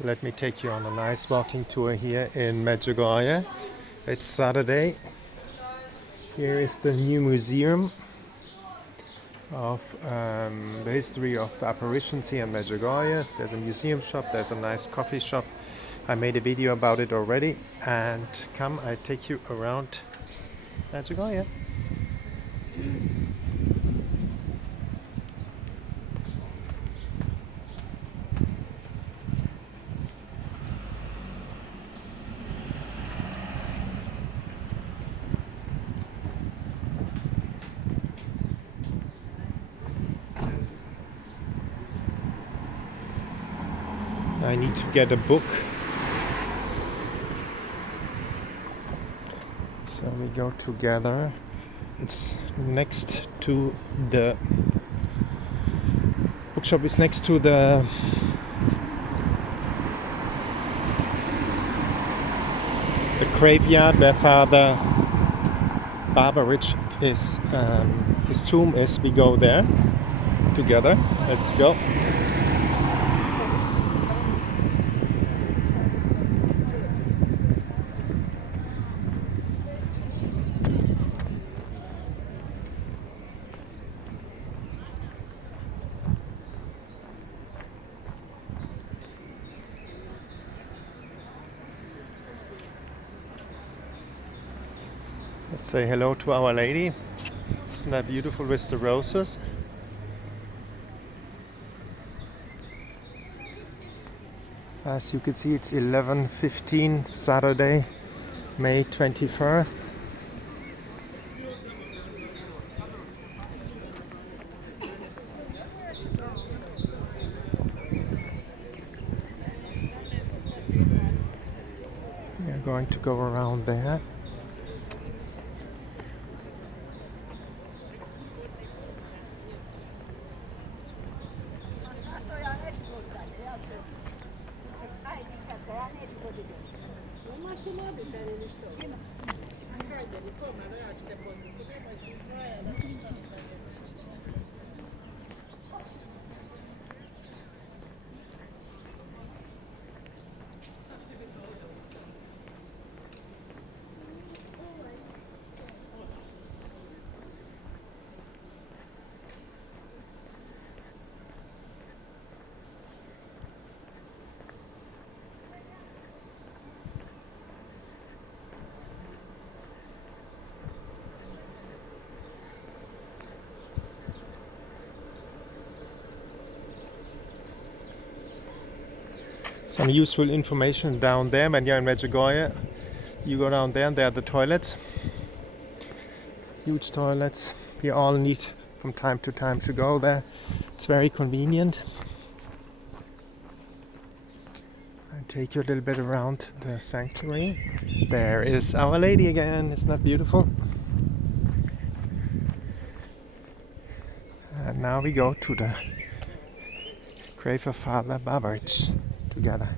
Let me take you on a nice walking tour here in Medjugorje. It's Saturday. Here is the new museum of the history of the apparitions here in Medjugorje. There's a museum shop, there's a nice coffee shop. I made a video about it already. And come, I take you around Medjugorje. I need to get a book. So we go together. It's next to the bookshop is next to the graveyard where Father Barbarić is his tomb is. We go there together. Let's go. Let's say hello to Our Lady. Isn't that beautiful with the roses? As you can see, it's 11:15 Saturday, May 21st. We are going to go around there. Some useful information down there when you're in Medjugorje. You go down there and there are the toilets. Huge toilets. We all need from time to time to go there. It's very convenient. I'll take you a little bit around the sanctuary. There is Our Lady again. Isn't that beautiful? And now we go to the grave of Father Barbarić together.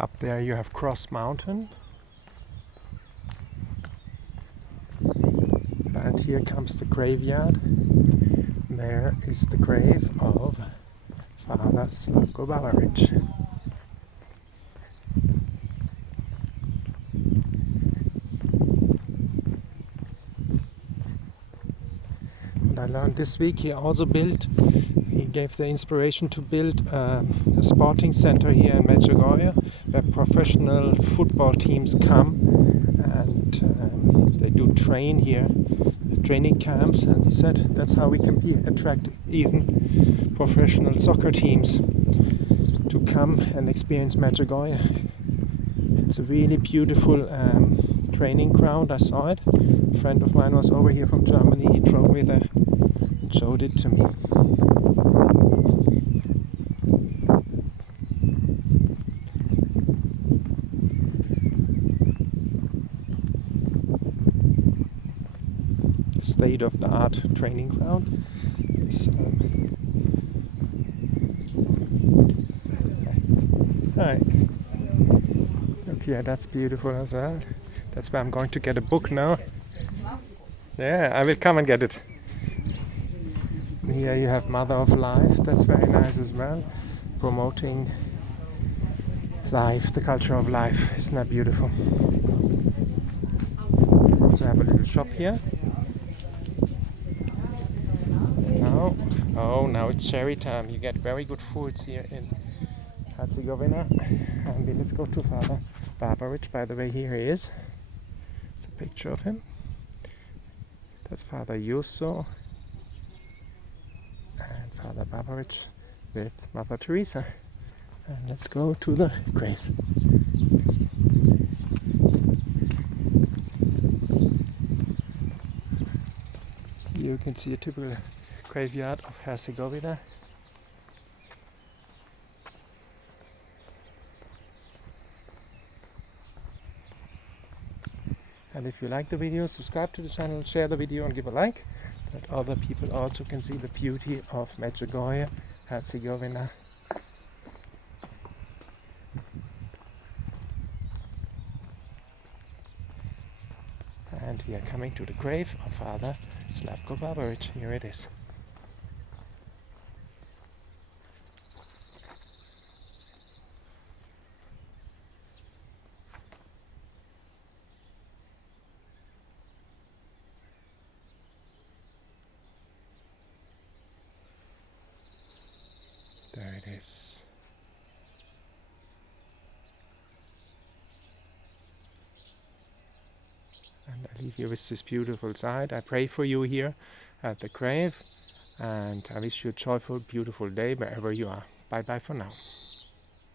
Up there you have Cross Mountain. And here comes the graveyard. There is the grave of Father Slavko Barbarić. And I learned this week he gave the inspiration to build a sporting center here in Medjugorje where professional football teams come and they do train here, training camps, and he said that's how we can attract even professional soccer teams to come and experience Medjugorje. It's a really beautiful training ground. I saw it. A friend of mine was over here from Germany. He drove me there and showed it to me. State-of-the-art training ground. Hi. Okay, that's beautiful as well. That's why I'm going to get a book now. Yeah, I will come and get it. Here you have Mother of Life. That's very nice as well. Promoting life, the culture of life. Isn't that beautiful? Also have a little shop here. Now it's cherry time. You get very good foods here in Herzegovina. And let's go to Father Barbarić. By the way, here he is. It's a picture of him. That's Father Jusso and Father Barbarić with Mother Teresa. And let's go to the grave. You can see a typical graveyard of Herzegovina. And if you like the video, subscribe to the channel, share the video and give a like, that other people also can see the beauty of Medjugorje, Herzegovina. And we are coming to the grave of Father Slavko Barbarić. Here it is. There it is. And I leave you with this beautiful sight. I pray for you here at the grave, and I wish you a joyful, beautiful day wherever you are. Bye bye for now.